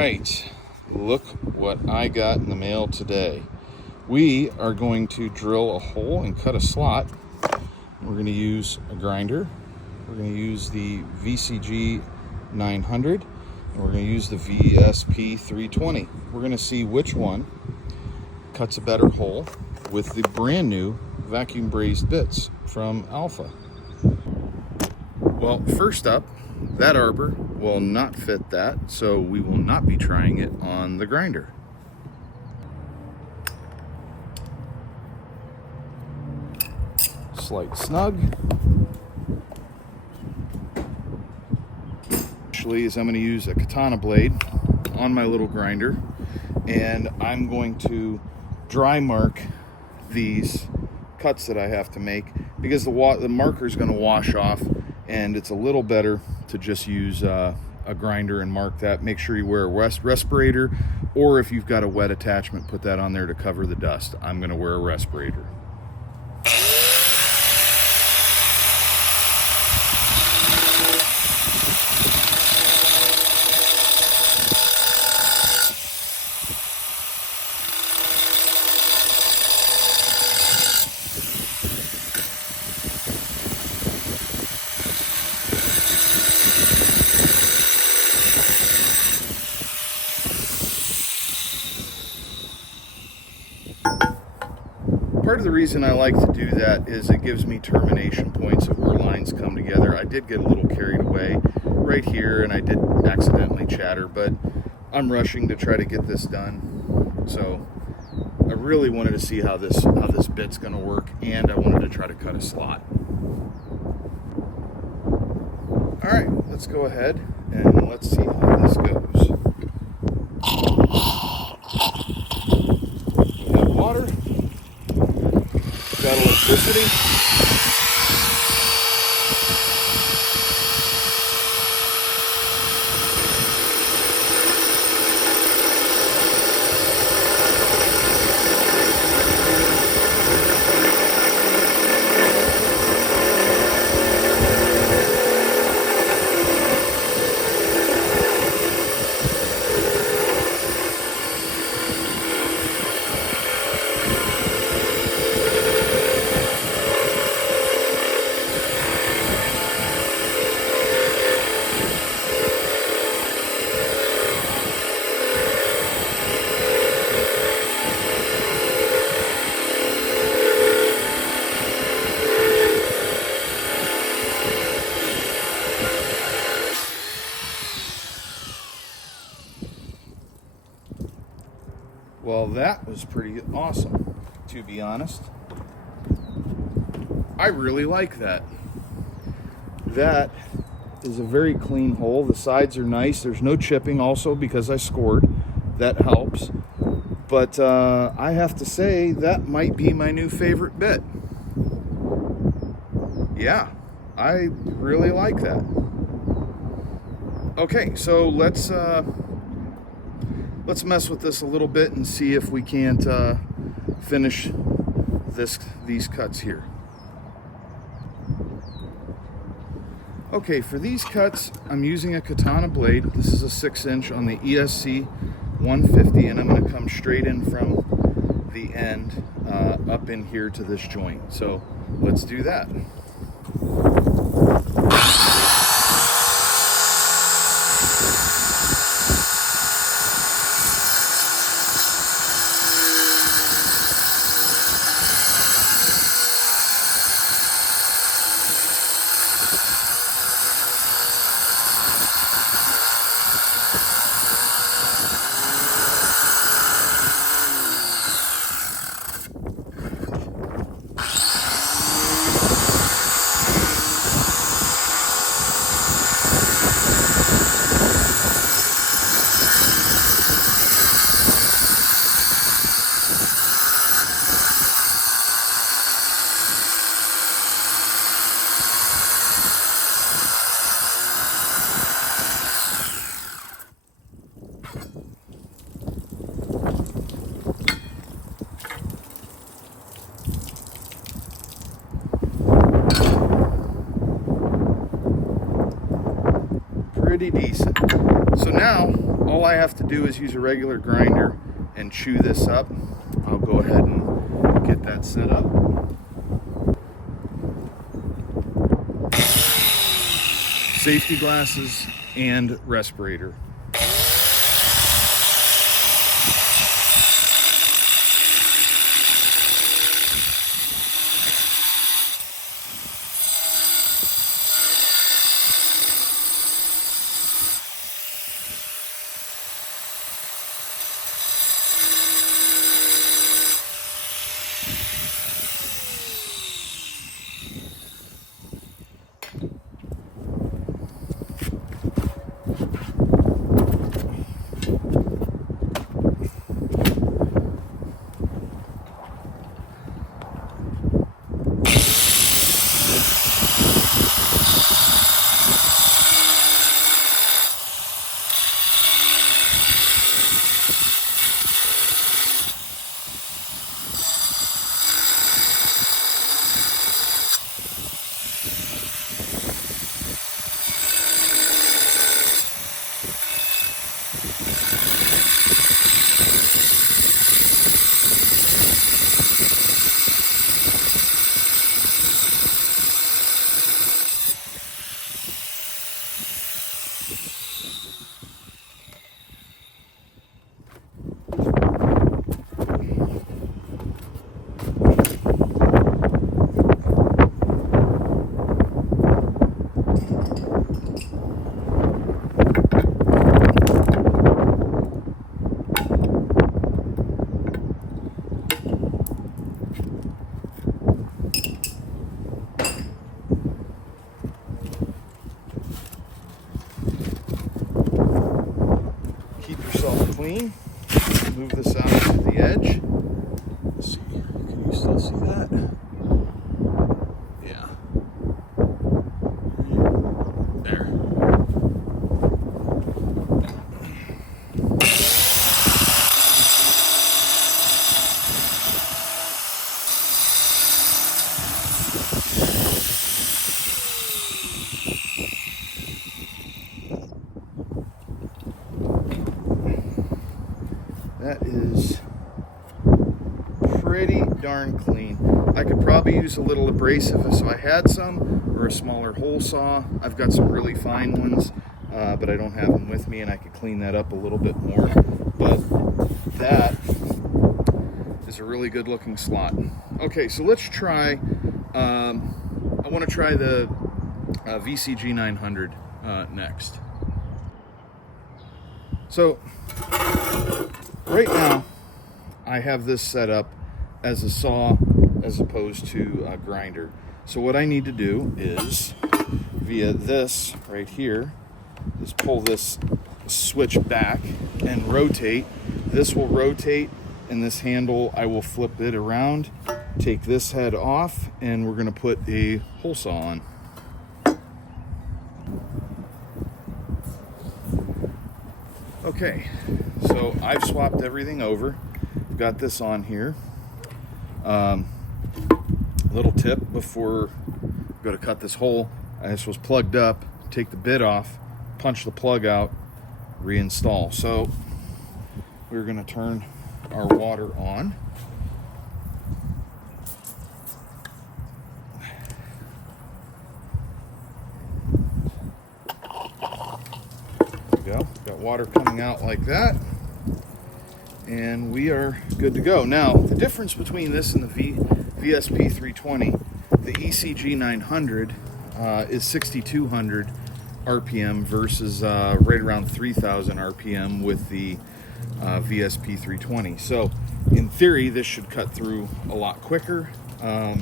right, look what I got in the mail today. We are going to drill a hole and cut a slot. We're going to use a grinder. We're going to use the VCG 900, and we're going to use the VSP 320. We're going to see which one cuts a better hole with the brand new Vacuum Brazed bits from Alpha. Well, first up, that arbor will not fit that, so we will not be trying it on the grinder. Slight snug. Actually, is I'm going to use a katana blade on my little grinder, and I'm going to dry mark these cuts that I have to make, because the marker is going to wash off, and it's a little better to just use a grinder and mark that. Make sure you wear a respirator, or if you've got a wet attachment, put that on there to cover the dust. I'm going to wear a respirator. Part of the reason I like to do that is it gives me termination points of where lines come together. I did get a little carried away right here, and I did accidentally chatter, but I'm rushing to try to get this done. So I really wanted to see how this bit's going to work, and I wanted to try to cut a slot. All right, let's go ahead and let's see how this goes. We have water. Got electricity. Well, that was pretty awesome, to be honest. I really like that. That is a very clean hole. The sides are nice. There's no chipping also because I scored. That helps. But I have to say that might be my new favorite bit. Yeah, I really like that. Okay, so let's mess with this a little bit and see if we can't finish these cuts here. Okay, for these cuts, I'm using a katana blade. This is a 6-inch on the ESC 150, and I'm going to come straight in from the end up in here to this joint. So let's do that. pretty decent. So now all I have to do is use a regular grinder and chew this up. I'll go ahead and get that set up. Safety glasses and respirator. Clean. Move this out to the edge. Let's see, can you still see that? Yeah. There. That is pretty darn clean. I could probably use a little abrasive if I had some, or a smaller hole saw. I've got some really fine ones, but I don't have them with me, and I could clean that up a little bit more. But that is a really good looking slot. Okay, so let's try, I want to try the VCG 900 next. So right now, I have this set up as a saw as opposed to a grinder. So what I need to do is, via this right here, is pull this switch back and rotate. This will rotate, and this handle, I will flip it around, take this head off, and we're going to put a hole saw on. Okay, so I've swapped everything over. I've got this on here. Little tip before I go to cut this hole, this was plugged up, take the bit off, punch the plug out, reinstall. So we're going to turn our water on. Go. Got water coming out like that, and we are good to go. Now, the difference between this and the VSP 320, the ECG 900 is 6,200 RPM versus right around 3,000 RPM with the VSP 320. So, in theory, this should cut through a lot quicker. I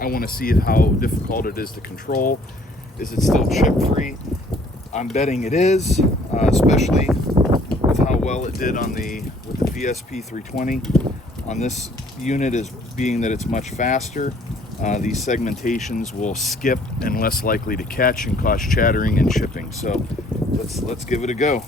want to see how difficult it is to control. Is it still chip-free? I'm betting it is, especially with how well it did on with the VSP 320. On this unit, is being that it's much faster, these segmentations will skip and less likely to catch and cause chattering and chipping. So let's give it a go.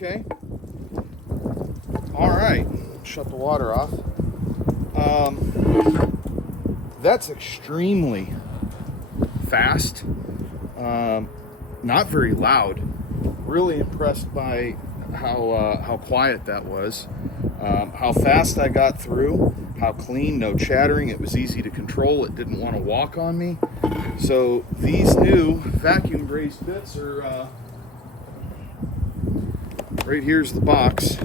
Okay. All right. Shut the water off. That's extremely fast. Not very loud. Really impressed by how quiet that was. How fast I got through. How clean, no chattering. It was easy to control. It didn't want to walk on me. So these new vacuum brazed bits are, right here's the box.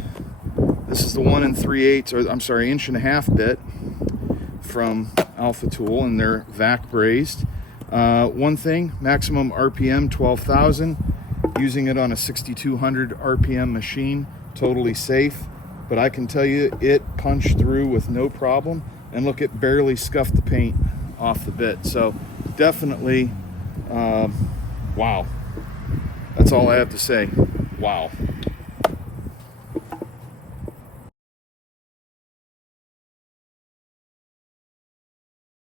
This is the 1 3/8, or I'm sorry, 1.5 bit from Alpha Tool, and they're vac brazed. One thing, maximum RPM 12,000. Using it on a 6,200 RPM machine, totally safe. But I can tell you, it punched through with no problem. And look, it barely scuffed the paint off the bit. So definitely, wow. That's all I have to say. Wow.